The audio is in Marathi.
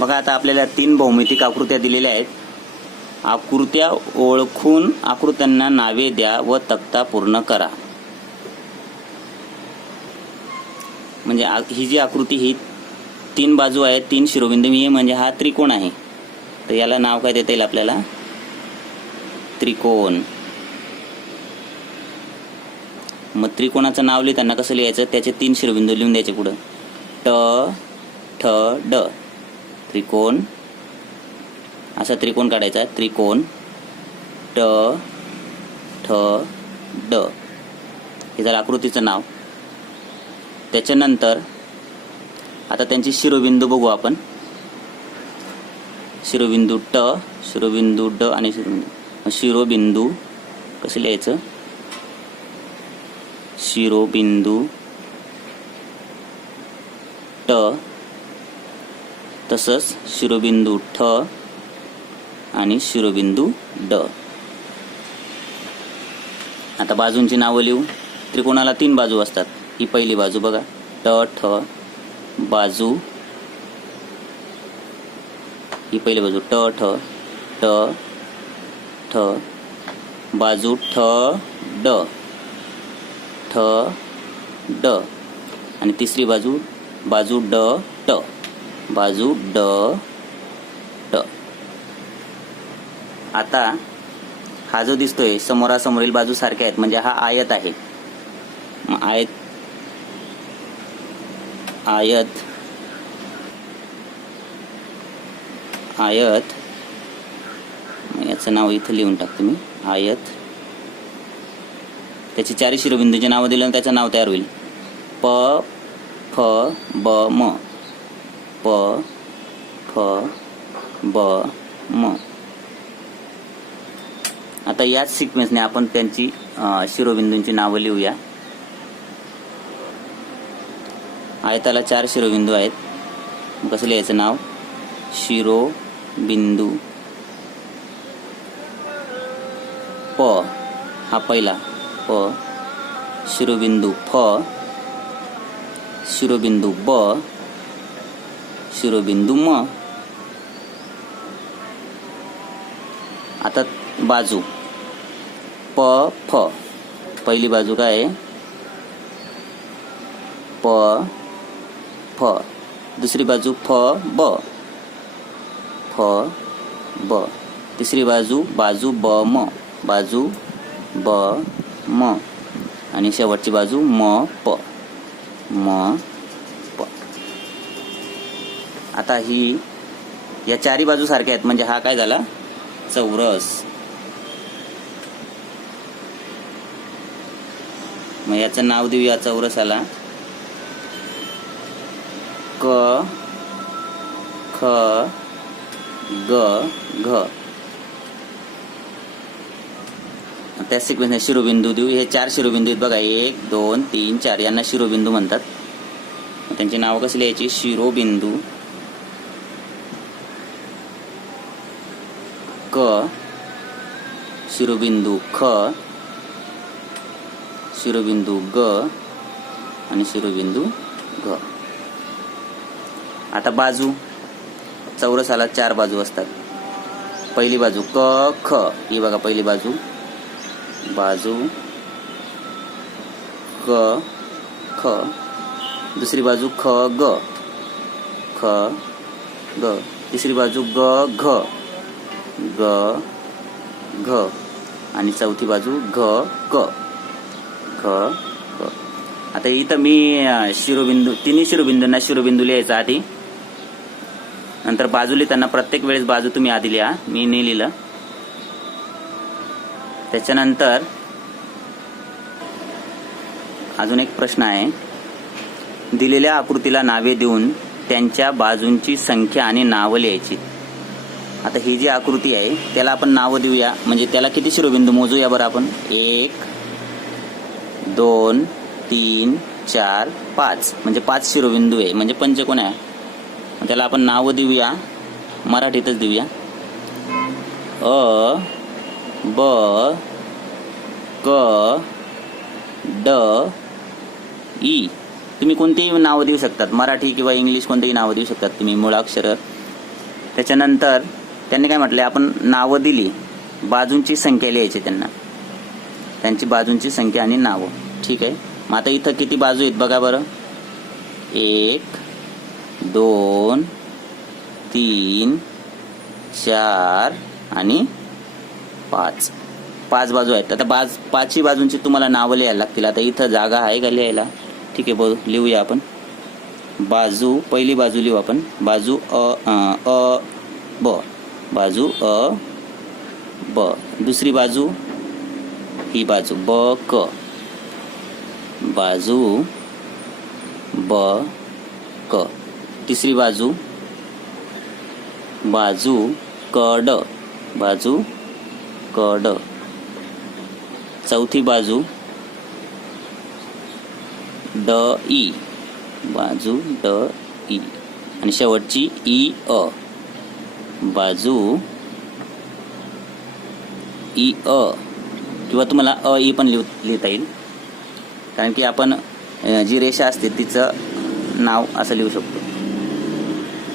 बघा आता आपल्याला तीन भौमितिक आकृत्या दिलेल्या आहेत. आकृत्या ओळखून आकृत्यांना नावे द्या व तक्ता पूर्ण करा. म्हणजे आ- ही जी आकृती ही तीन बाजू आहेत तीन शिरोबिंदू. म्हणजे हा त्रिकोण आहे. तर याला नाव काय देता येईल आपल्याला? त्रिकोण. मग त्रिकोणाचं नाव लिहिताना कसं लिहायचं? त्याचे तीन शिरोबिंदू लिहून द्यायचे पुढं. ट ठ ड. त्रिकोण. असा त्रिकोण काढायचा. त्रिकोण. ट ठ ड. हे झालं आकृतीचं नाव. त्याच्यानंतर आता त्यांची शिरोबिंदू बघू आपण. शिरोबिंदू ट शिरोबिंदू ड आणि शिरोबिंदू शिरोबिंदू. कसं लिहायचं? शिरोबिंदू ट. तसंच शिरोबिंदू ठ आणि शिरोबिंदू ड. आता बाजूंची नावं लिहू. त्रिकोणाला तीन बाजू असतात. ही पहिली बाजू बघा. ट ठ बाजू. ही पहिली बाजू ट ठ ट ठ बाजू ठ ड. ठ ड. आणि तिसरी बाजू बाजू ड ट. बाजू ड ट आता हा जो दिसतोय समोरासमोरील बाजू सारख्या आहेत म्हणजे हा आयत आहे. आयत आयत आयत याचं नाव इथं लिहून टाकतो मी. आयत. त्याची चारी शिरोबिंदूचे नावं दिलं आणि त्याचं नाव तयार होईल. प फ ब म. प फ ब म. आता याच सिक्वेन्सने आपण त्यांची शिरोबिंदूंची नावं लिहूया. आयताला चार शिरोबिंदू आहेत. कसले कसं लिहायचं नाव? शिरोबिंदू. प हा पहिला. प शिरोबिंदू. फ शिरोबिंदू. ब शिरोबिंदू म आता बाजू. प फ. पहिली बाजू काय आहे? प फ. दुसरी बाजू फ ब. फ ब. तिसरी बाजू बाजू ब म. बाजू ब म. आणि शेवटची बाजू म प. म आता ही या चारी बाजू सारख्या आहेत. म्हणजे हा काय झाला? चौरस. मग याचं नाव देऊया चौरसाला. क ख ग घ. त्या सिक्वेन्सने शिरोबिंदू देऊ. हे चार शिरोबिंदू आहेत बघा. एक दोन तीन चार. यांना शिरोबिंदू म्हणतात. मग त्यांची नावं कशी लिहायची शिरोबिंदू. क शिरोबिंदू ख शिरोबिंदू ग आणि शिरोबिंदू घ. आता बाजू चौरसाला चार बाजू असतात. पहिली बाजू क ख. ही बघा पहिली बाजू. बाजू क ख. दुसरी बाजू ख ग. ख ग. तिसरी बाजू ग घ. ग घ. आणि चौथी बाजू घ क. घ क. आता इथं मी शिरोबिंदू तिन्ही शिरोबिंदूंना शिरोबिंदू लिहायचा आधी. नंतर बाजू लिहिताना प्रत्येक वेळेस बाजू तुम्ही आधी लिहा. मी नाही लिहिलं. त्याच्यानंतर अजून एक प्रश्न आहे. दिलेल्या आकृतीला नावे देऊन त्यांच्या बाजूंची संख्या आणि नावं लिहायची. आता ही जी आकृती आहे त्याला आपण नावं देऊया. म्हणजे त्याला किती शिरोबिंदू? मोजूया बरं आपण. एक दोन तीन चार पाच. म्हणजे पाच शिरोबिंदू आहे. म्हणजे पंचकोण आहे. त्याला आपण नावं देऊया. मराठीतच देऊया. अ ब क ड ई तुम्ही कोणतेही नावं देऊ शकतात. मराठी किंवा इंग्लिश कोणतेही नावं देऊ शकतात तुम्ही मुळाक्षर त्याच्यानंतर त्यांनी काय म्हटले आपण नावं दिली बाजूंची संख्या लिहायची त्यांना. त्यांची बाजूंची संख्या आणि नावं. ठीक आहे? मग आता इथं किती बाजू आहेत बघा बरं. एक दोन तीन चार आणि पाच. पाच बाजू आहेत. आता पाच पाचही बाजूंची तुम्हाला नावं लिहायला लागतील. आता इथं जागा आहे का लिहायला? ठीक आहे बघ लिहूया आपण. बाजू पहिली बाजू लिहू आपण. बाजू अ अ, अ ब. बाजू अ ब. दुसरी बाजू ही बाजू ब क. बाजू ब क. तिसरी बाजू बाजू कड. बाजू कड. चौथी बाजू ड ई. बाजू ड ई. आणि शेवटची ई अ. बाजू ई अ किंवा तुम्हाला अ ई पण लिहू लिहिता येईल. कारण की आपण जी रेषा असते तिचं नाव असं लिहू शकतो.